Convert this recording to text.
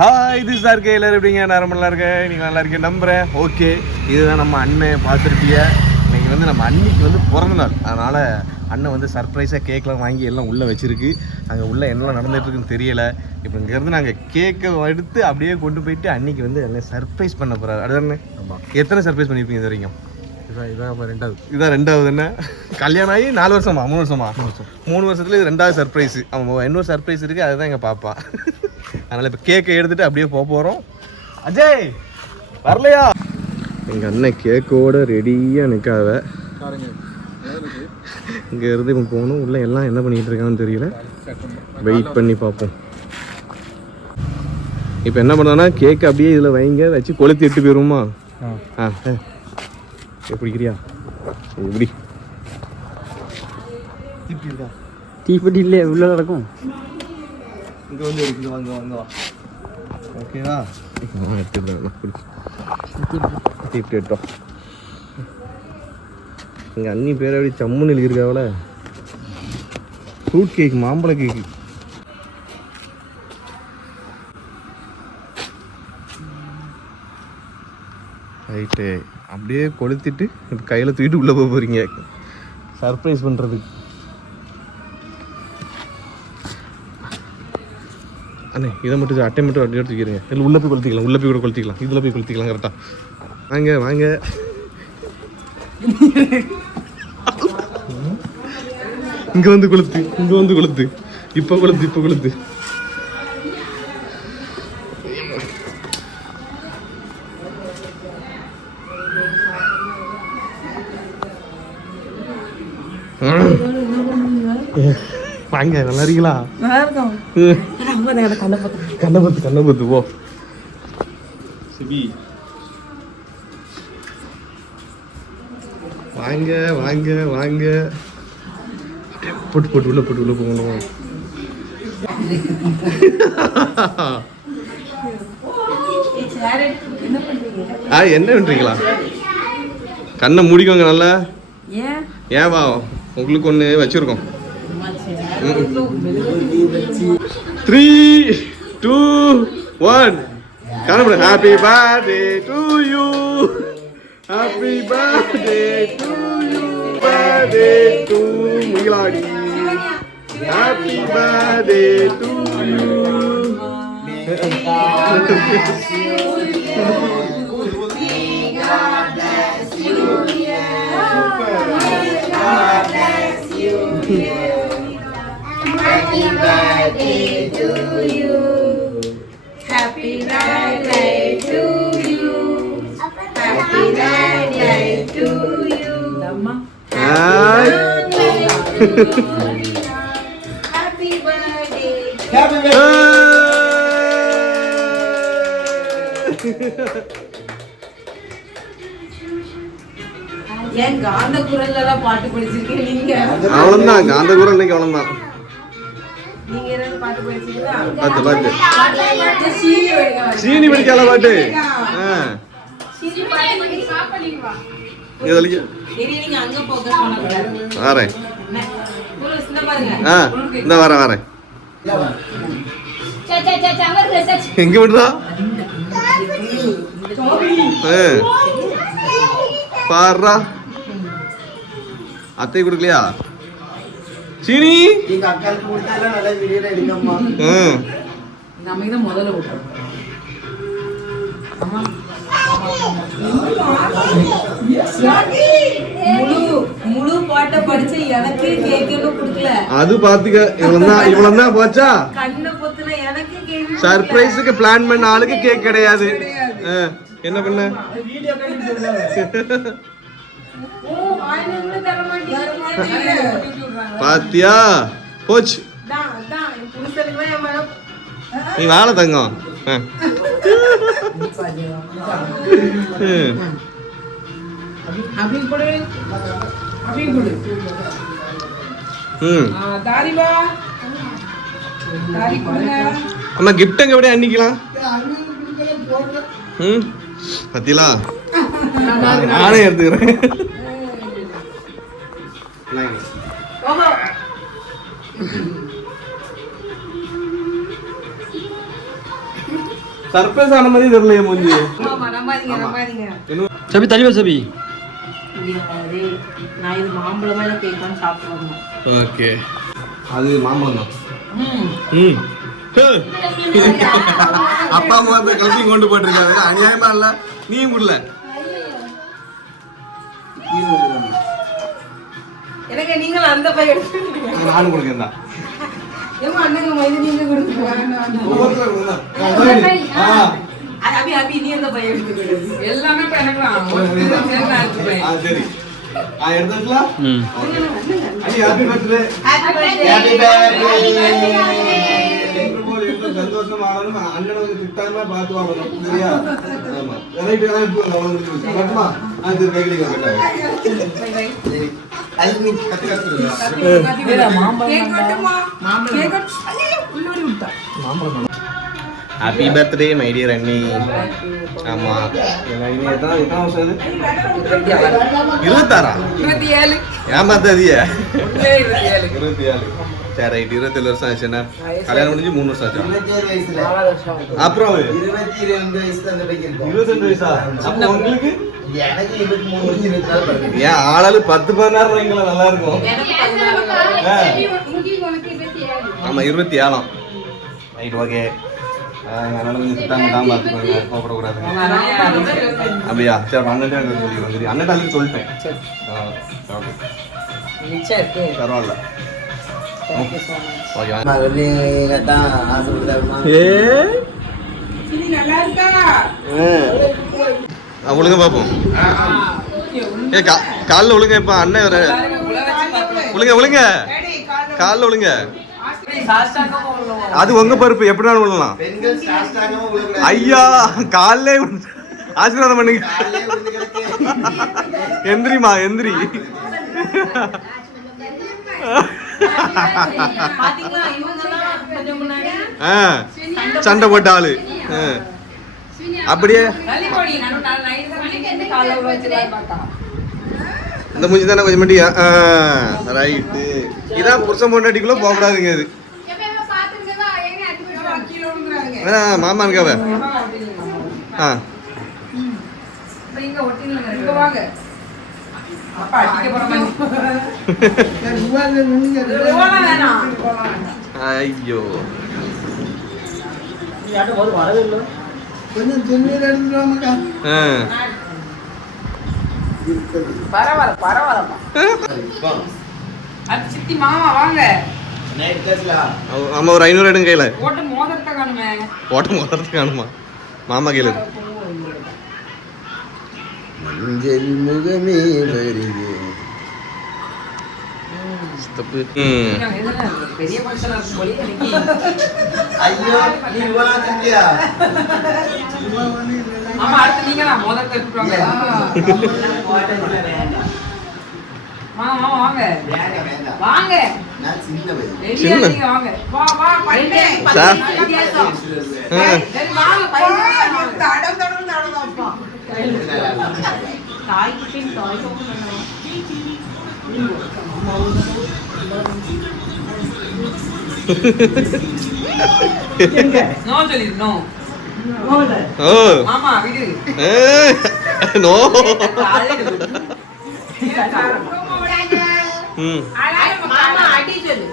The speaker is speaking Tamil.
ஹாய் இது சார் கே எல்லாரும் எப்படிங்க நான் நல்லா இருக்கேன் நீங்கள் நல்லா இருக்கேன் நம்புகிறேன். ஓகே, இதுதான் நம்ம அண்ணன் பார்த்துருப்பிய. இன்னைக்கு வந்து நம்ம அன்னைக்கு வந்து பிறந்த நாள், அதனால் அண்ணன் வந்து சர்ப்ரைஸாக கேக்லாம் வாங்கி எல்லாம் உள்ளே வச்சுருக்கு. அங்கே உள்ளே என்னெல்லாம் நடந்துகிட்ருக்குன்னு தெரியலை. இப்போ இங்கேருந்து நாங்கள் கேக்கை எடுத்து அப்படியே கொண்டு போயிட்டு அன்னைக்கு வந்து எல்லாம் சர்ப்ரைஸ் பண்ண போகிறாரு. அதுதானே? ஆமாம். எத்தனை சர்ப்ரைஸ் பண்ணியிருப்பீங்க இது வரைக்கும்? இதான் ரெண்டாவது. என்ன கல்யாணம் ஆகி 4 வருஷமா 3 வருஷமா? 3 வருஷத்துல இது 2வது சர்ப்ரைஸ். அவன் இன்னொரு சர்ப்ரைஸ் இருக்குது, அதுதான் எங்கள் பாப்பா. அதனால் இப்போ கேக்கை எடுத்துகிட்டு அப்படியே போகிறோம். அஜய் வரலையா? எங்கள் அண்ணன் கேக்கோட ரெடியாக நிற்காத. இங்கே இருந்து இப்போ போகணும். உள்ளே எல்லாம் என்ன பண்ணிகிட்டு இருக்காங்கன்னு தெரியல, வெயிட் பண்ணி பார்ப்போம். இப்போ என்ன பண்ணோன்னா கேக்கு அப்படியே இதில் வைங்க, வச்சு கொளுத்தி எட்டு போயிருவோமா? எப்படிக்கிறியா? எப்படி தீப்பெட்டி இல்லை உள்ள நடக்கும். இங்கே வந்து இருக்குது, வாங்க வாங்க வா. ஓகேவா? எடுத்துட்டோம் எடுத்தோம். எங்கள் அண்ணி பேர் அப்படி சம்முன்னு எழுதியிருக்காவல. ஃப்ரூட் கேக், மாம்பழ கேக்கு. ரைட்டு, அப்படியே கொளுத்திட்டு இப்போ கையில் தூக்கிட்டு உள்ளே போக போகிறீங்க சர்ப்ரைஸ் பண்ணுறதுக்கு. அண்ணே இதை மட்டும் அட்டை மட்டும் அப்படி எடுத்துக்கிறீங்க. இல்லை உள்ளே போய் கொளுத்திக்கலாம், உள்ளே போய் கூட கொளுத்திக்கலாம், இதில் போய் கொளுத்திக்கலாம். கரெக்டாக வாங்க வாங்க. இங்கே வந்து கொளுத்து, இங்கே வந்து கொளுத்து, இப்போ கொளுத்து, இப்போ கொளுத்து. வாங்க, நல்லா இருக்கீங்களா? கண்ணபத்து போ சிபி. வாங்க வாங்க வாங்க. போட்டு போட்டு உள்ள போட்டு உள்ள போகணும். என்ன பண்றீங்களா? கண்ணை மூடிக்கோங்க நல்லா. ஏவா உங்களுக்கு ஒன்று வச்சிருக்கோம். 3, 2, 1 காணப்பட. Happy birthday to you, happy birthday to you, birthday to முகிலாடி, happy birthday to you. Happy birthday to you. Happy birthday to you. Happy birthday to you. Hi. Happy birthday. Happy birthday. ஏன் காந்த குரல்ல எல்லாம் பாட்டு படிச்சிருக்கீங்க நீங்க? அவ்வளவுதான் காந்த குரல் இன்னைக்கு அவ்வளவுதான். நீங்க என்ன பாட்டு படிச்சீங்களா? பாட்டு சீனி படிக்கல பாட்டு. சீனி பாட்டு சாப்பிடுங்க வா. இதலிங்க நீங்க அங்க ஃபோக்கஸ் பண்ணக்கூடாது. வரேன். போலீஸ் இந்த பாருங்க. இந்த வரேன். சச்ச எங்க விடுறா? பாரா அத்தை கொடுக்கலையா? சீனி எங்க அக்காளுக்கு கொடுத்தால நல்ல வீடியோ எடுங்கம்மா. நம்ம இத முதல்ல விட்டோம். அம்மா முழு பாட்டை படிச்சு எனக்கு கேக்கல கொடுக்கல. அது பாத்துக்க, இவ்வளவுதான் போச்சா? கண்ணை பொத்துன எனக்கு கேக். சர்ப்ரைஸுக்கு பிளான் பண்ண ஆளுக்கு கேக் கிடையாது. என்ன பண்ண? வீடியோ கட்டி சொல்றாங்க. ஓ ஆயின இன்னும் தர மாட்டீங்க. பாத்தியா போச்சு. நீ வாழ தங்கம். அப்படி கொடு, அப்படி கொடு. தாரிபா தாரி கொடுங்க. அம்மா கிஃப்ட் எங்க விட அன்னிக்கலாம். பத்திலா நானே எடுத்துக்கிறேன். சர்ப்ரைஸ் ஆன மாதிரி தெரியலையே மூஞ்சி. ஆமா நம்பாதீங்க சபி தள்ளி வா சபி. நான் இது மாம்பழமா இல்ல கேக்கான்னு சாப்பிட்டு வரணும். ஓகே அது மாம்பழம் தான். ம் அப்பா அம்மா அந்த கல்வி கொண்டு போட்டிருக்காரு. அநியாயமா இல்ல நீயும் முடியல. எனக்கு நீங்கள் அந்த பை எடுத்து நானும் கொடுக்கறேன். ஏமா அண்ணங்க இது நீங்க கொடுங்க. அபி அபி நீ அந்த பை எடுத்து எல்லாமே இப்ப எனக்கு தான். சரி எடுத்துக்கலாம். Happy birthday. சந்தோஷமா அண்ணனுக்கு திட்டாம பார்த்து வாங்கணும். சரியா? ஆமா ரைட் ரைட் வரட்டுமா? அது கையில கட்டாங்க. சரி அது நீ கத்து கத்துறீங்க. ஹாப்பி பர்த்டே மை டியர் அண்ணி. ஆமா இனி எத்தனை வருஷம் இது? 26 27 ஏமாத்தாதிய 27. சரி ரைட் 27 வருஷம் ஆச்சுன்னா கல்யாணம் முடிஞ்சு 3 வருஷம் ஆச்சு. 27 வயசுல அப்புறம் 22 வயசுல அந்த பைக்கு இருக்கும். 22 வயசா? அப்போ உங்களுக்கு எனக்கு 23 வயசு 24 வருது. ஏன் ஆளாளு 10-16 ரூபாய்க்குள்ள நல்லா இருக்கும். ஆமா 27. Right okay. அதனால கொஞ்சம் திட்டாம தான் பார்த்துக்கோங்க. கோபப்படக்கூடாது. அப்படியா? சரி அண்ணன் சொல்லிடுறோம். சரி அண்ணன் சொல்லிட்டேன். ஓகே பரவாயில்ல. ஓகே தான் ஆசைப்படுறாருமா. ஒழுங்க பார்ப்போம். ஏ காலில் ஒழுங்க. இப்போ அண்ணன் வர ஒழுங்க ஒழுங்க காலில் ஒழுங்க. அது உங்க பருப்பு எப்படினாலும் விழலாம். பெண்கள் சாஸ்தாங்கமா உலக ஐயா காலிலே ஆசீர்வாதம் பண்ணுங்க. எந்திரிமா எந்திரி. பாத்தீங்களா இவங்கலாம் கொஞ்சம் முன்னாடி சண்டை போட்ட ஆளு. அப்படியே நல்லி போடி நான் நைட் வந்து காலைல வச்சிரலாம் பார்த்தா இந்த மூஞ்சி தானே கொஞ்சம் மட்டி. ரைட்டு இதான் புருஷன் பொண்டாட்டிக்குள்ள போகக்கூடாதுங்க. இது மாமா இருக்காவ. இங்க ஒட்டினல இங்க வாங்க. அப்பா அடிக்க போற மாதிரி. போனா வேணாம். ஐயோ யாட்ட ஒரு வரவே இல்ல. கொஞ்சம் ஜென்னியர் எடுத்துறாமக்கா. பரவாயில்லப்பா. அது சித்தி மாமா வாங்க. நைட் கேஸ்ல ஆமா ஒரு 500 எடுங்க கையில. ஓட்ட மோதிரத்தை காணுமே. ஓட்ட மோதிரத்தை காணுமா? மாமா கையில மஞ்சள் முகமே வருது. தப்பு. பெரிய ஃபங்க்ஷனா இருக்கு போலி இன்னைக்கு. ஐயோ நீ இவ்வளவு செஞ்சியா? ஆமா அடுத்து நீங்க தான் மோதிரத்தை எடுத்துட்டு வாங்க. மாமா வாங்க. வேண்டாம். வாங்க. நான் சின்ன பையன். ரெடியா நீங்க வாங்க. வா வா பையன். சார். சரி வாங்க பையன். தடம் அப்பா. தாய் கிட்ட தாய் சொல்லுங்க. நோ சொல்லி நோ. ஓ மாமா விடு. நோ. மாமா அடி சொல்லு.